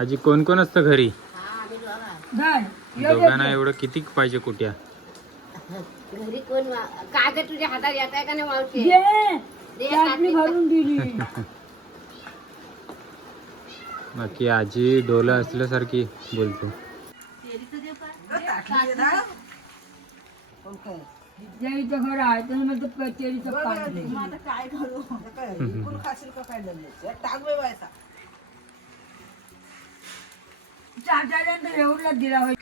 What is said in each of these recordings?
आजी कोण कोण असतं घरी? दोघांना घरी एवढं किती पाहिजे कुट्या? कोण काय ग तुझ्या हातात येत आहे का नाही मावशी? भरून दिली. बाकी आजी डोलं असल्यासारखी बोलते. जेरीचं घर आहे तर मग तेरीचं पाणी काय करू खाशील का काय टाक व्हायचा चाटायला एवढला दिला होय.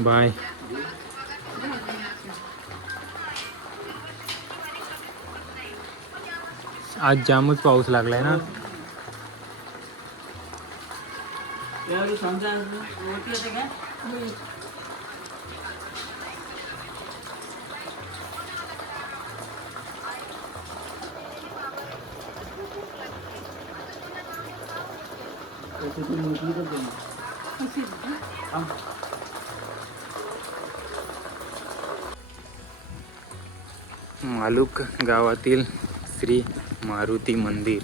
बाय. आज जामच पाऊस लागलाय ना. मालूक गावातील श्री मारुती मंदिर.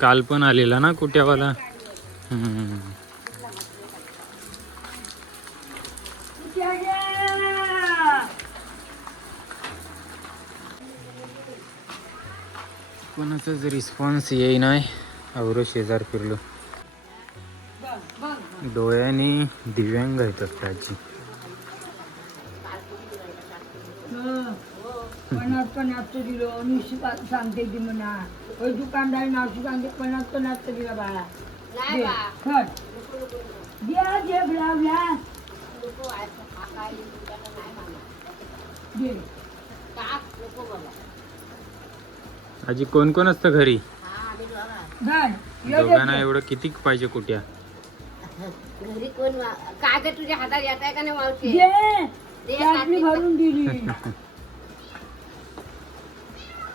काल पण आलेला ना कुट्यावाला. कोणाचाच रिस्पॉन्स येई नाही. अवर शेजार फिरलो. डोळ्याने दिव्यांग येतात त्याची. पन्नास दिलो निश्चित सांगते ती म्हणा दुकानदार नावशी सांगते 50 दिला बाळा. नाही बा. खट द्या जेब लावल्या नको व्हायचं. हा काय तुझ्याकडे नाही मागत. दे. टाक नको बाबा. आजी कोण कोण असतं घरी? आम्ही दोघं. घाल दोघांना एवढं किती पाहिजे कुट्या? घरी कोण काय ग तुझ्या हातात येत आहे का नाही मावशी? चाटणी भरून दिली.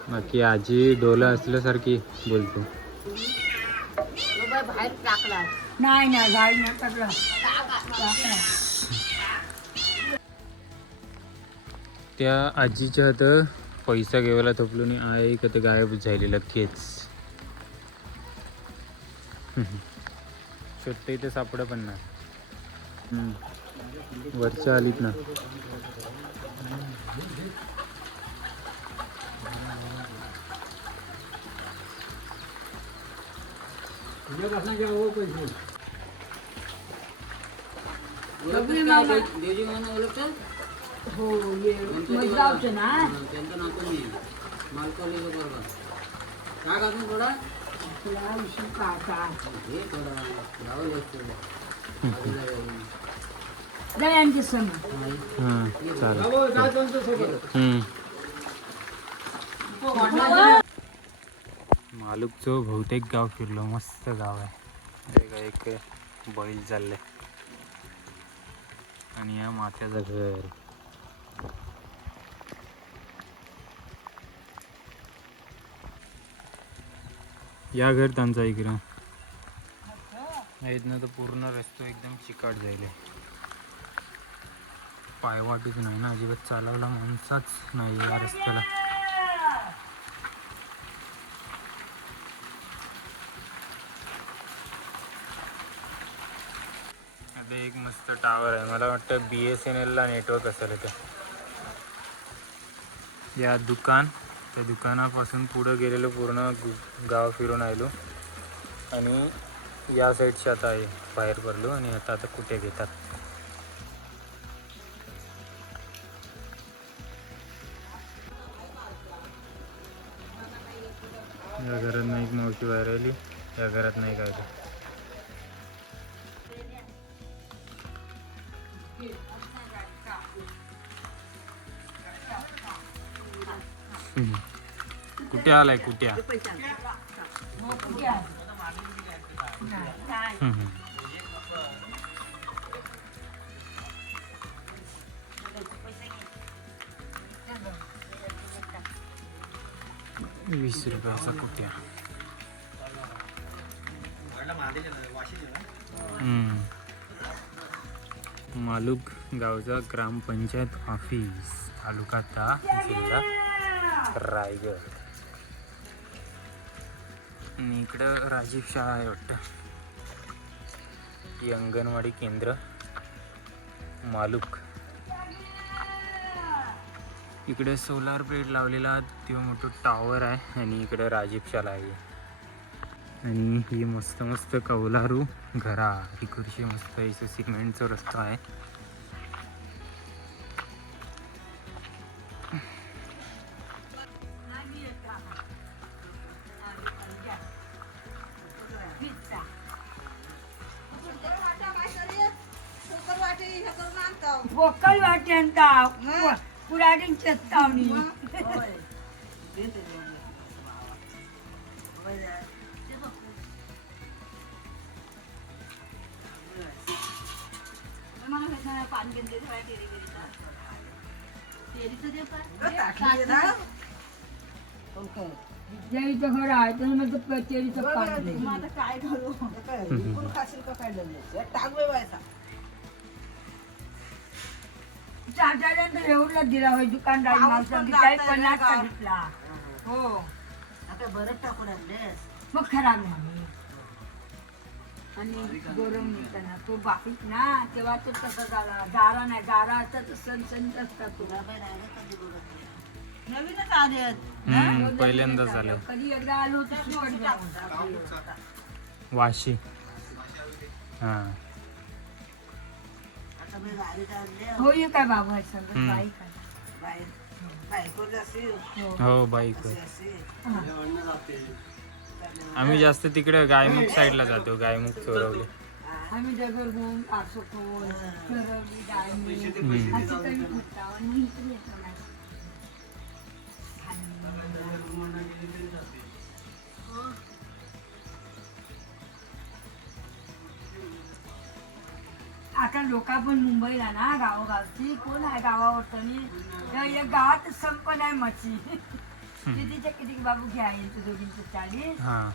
बाकी आजी डोलं असल्यासारखी बोलते. बाहेर टाकला. नाही ना गाडी नाही टाकला. त्या आजीच्या हात पैसा घेवायला थोपलो आणि आहे का ते गायब झालेलं केच. शोधते इथे सापडा पण ना. वरच्या आलीत ना. हो ये मग जाऊचं ना. तुला विषय काका दयांचे सण. हां चालेल. मालूकचं बहुतेक गाव फिरलो. मस्त गाव आहे. एक बैल चाललंय आणि या माथ्याचं घर. या घर त्यांचा इकडं आहेत ना. तर पूर्ण रस्ता एकदम चिकाट जाईल. पायवाटच नाही ना अजिबात. चालवला माणसाच नाही या रस्त्याला. आता एक मस्त टावर आहे. मला वाटतं BSNL ला नेटवर्क असेल इथे. या दुकान त्या दुकानापासून पुढं गेलेलो पूर्ण गाव फिरून आलो आणि या साईडची आता आहे बाहेर पडलो आणि आता कुठे घेतात. या घरात नाही एक मावशी बाहेर आली. या घरात नाही काय ते. कुठे आलाय कुट्या? 20 रुपयाचा कुट्या. मालूक गावचा ग्रामपंचायत ऑफिस, तालुका ता जिल्हा रायगड. आणि इकडं राजीव शाळा आहे वाटतं. ही अंगणवाडी केंद्र मालूक. इकडे सोलार प्लेट लावलेला तेव्हा मोठं टॉवर आहे आणि इकडे राजीव शाळा आहे. आणि ही मस्त मस्त कौलारू घरा, ही खुर्ची मस्त, इथं सिमेंटचा रस्ता आहे. बोकल वाट्यांता पुराडी चेतावणी. जेरीचं घर आहे तर मग तेरीचं पाणी. काय करू विकून खाशील का काय डबल्याचे टाक व्हायचा. चार्जर एवढला दिला होय दुकानदार माणसाने 50 घेतला. हो आता बरं टाकून आणलेस मग खराब झाली. आणि गरम निघताना तो बाकीच ना तेव्हा तो तसा झाला. गारा नाही, गारा असता तर सणसणीत असता तो. नवीनच आले पहिल्यांदा झालं. कधी एकदा आलो होतो सुकट जाऊन. वाशी. हां आता मी गाडीत आणले होय काय बाबा आहे सांगत बाई काय. बाहेर बायको जाशी हो बाईक. हा. आम्ही जास्त तिकडे गायमुख साईडला जातो. गायमुख चोरवले. आम्ही दगडगोन आसोकोन चरवली डायमी असं काही म्हणता आणि इकडे येतो ना. आता लोक पण मुंबईला ना गावोगावची कोण आहे गावावर एक गावात संपण आहे मच्छी. कितीच्या किती बाबू घ्या येतो दोघींचं 40. हां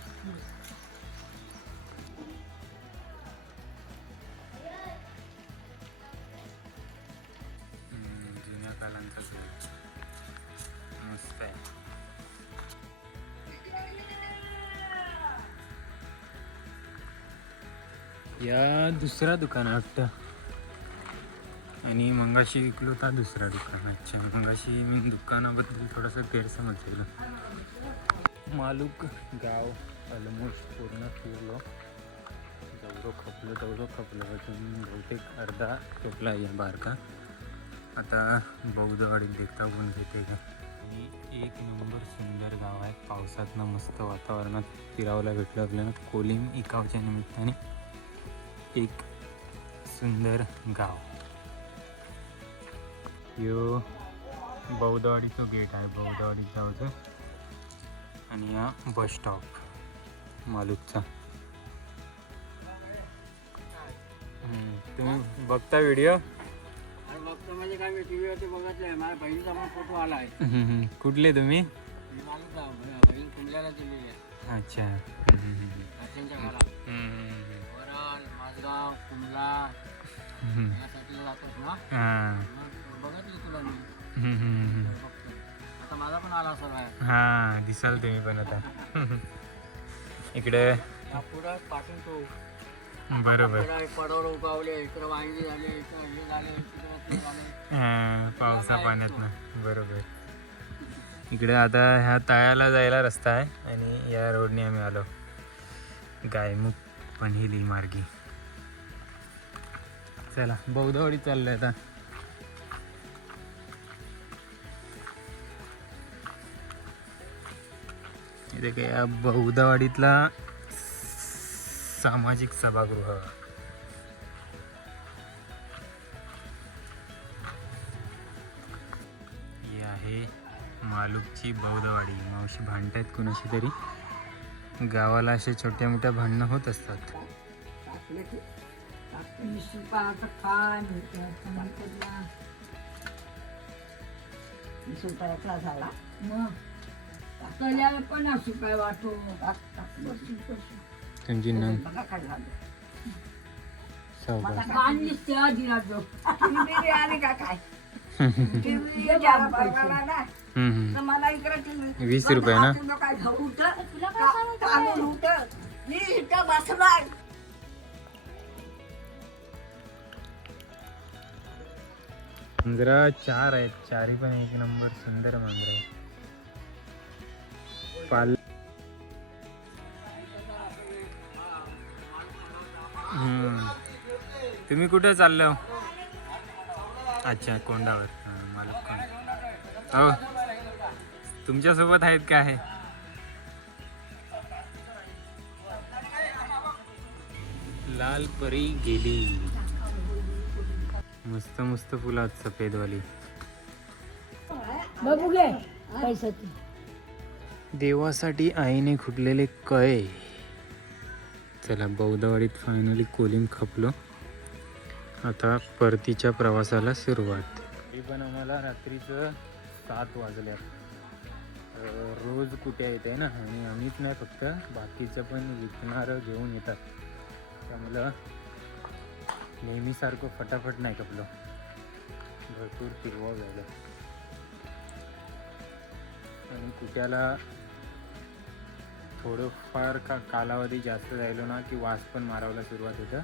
जुन्या कालांचा गेट मस्त आहे. या दुसरा दुकान वाटतं. आणि मंगाशी विकलो होता दुसरा दुकान. अच्छा, मंगाशी मी दुकानाबद्दल थोडंसं गैरसमज केलं. मालूक गाव ऑलमोस्ट पूर्ण फिरलो. जेवढं खपलं अजून बहुतेक अर्धा टोपला आहे बारका. आता बौद्धवाडीत देखता पण घेते का. ही एक नंबर सुंदर गाव आहे. पावसातनं मस्त वातावरणात फिरावला भेटलं आपल्याला. कोलिम इकावच्या निमित्ताने एक सुंदर गाव. यो बौद्धवाडीचं गेट आहे, बौद्धवाडीत जायचं. आणि हा बस स्टॉप मालूकचा. तुम्ही बघता व्हिडिओ? बघतो म्हणजे काय, मी टीव्हीवरती बघितलंय. माझ्या बहिणीचा पण फोटो आला आहे. कुठले तुम्ही? मी मालूकला बहीण कुंडल्याला दिलेली आहे. अच्छा. अर्चनच्या घरात वरण, माझगाव, कुंडला यासाठी जातोस ना. मग बघितली तुला मी. बघतो आता माझा पण आला असा आहे. हां दिसाल तुम्ही पण आता. इकडे या पुढं पाठून तो बरोबर. पडवर उगावले, इकडं वांगी झाले, इकडं हे झाले, तिकडं ते झाले. पावसा पाण्यात ना. बरोबर. इकडे आता ह्या तळ्याला जायला रस्ता आहे आणि या रोडने आम्ही आलो गायमुख पनहिली मार्गी. चला बौद्धवाडी चाललोय आता. इथे काय या बौद्धवाडीतला सामाजिक सभागृह. ही आहे मालूकची बौद्धवाडी. मावशी भांडतायत कुणाशी तरी. गावाला असे छोट्या मोठ्या भांडणं होत असतात. सुतारातला झाला. मग तल्याला 50 रुपये वाटो. तुमची नंग बघा काय झालं. सावकाश. बांधलीच तेव्हा दिला जो. टिरमिरी आली का काय? टिरमिरी मला परवाना ना. तर मला इकडे टिरमिरी. 20 रुपये ना? तुला काय घाऊ होतं? तांदूळ होतं. मी इथं बसलाय. मांजरा 4 आहेत, 4ही पण एक नंबर सुंदर मांजरा आहे. पाल तुम्ही कुठे चाललो? अच्छा, कोंडावर. मला हो, तुमच्यासोबत आहेत का? आहे लाल परी गेली. मस्त मस्त फुलं आहेत सफेदवाली. बघू घे पैशाची. देवासाठी आईने खुटलेले कळे. चला, बौद्धवाडीत फायनली कोलिंग खपलो. आता परतीच्या प्रवासाला सुरुवात. तरी पण आम्हाला रात्रीचं 7 वाजल्या. रोज कुठे येते ना, आणि आम्हीच नाही, फक्त बाकीचं पण विकणारं घेऊन येतात. त्यामुळं नेहमीसारखं फटाफट नाही खपलो. भरपूर फिरवा झालं. आणि कुट्याला थोडंफार कालावधी जास्त राहिलो ना की वास पण मारायला सुरुवात होतं.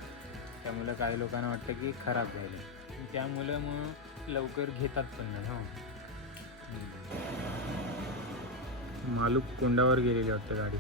त्यामुळं काही लोकांना वाटतं की खराब झालं. त्यामुळं मग लवकर घेतात पण नाही. हो, मालूक कोंडावर गेलेली वाटतं गाडी.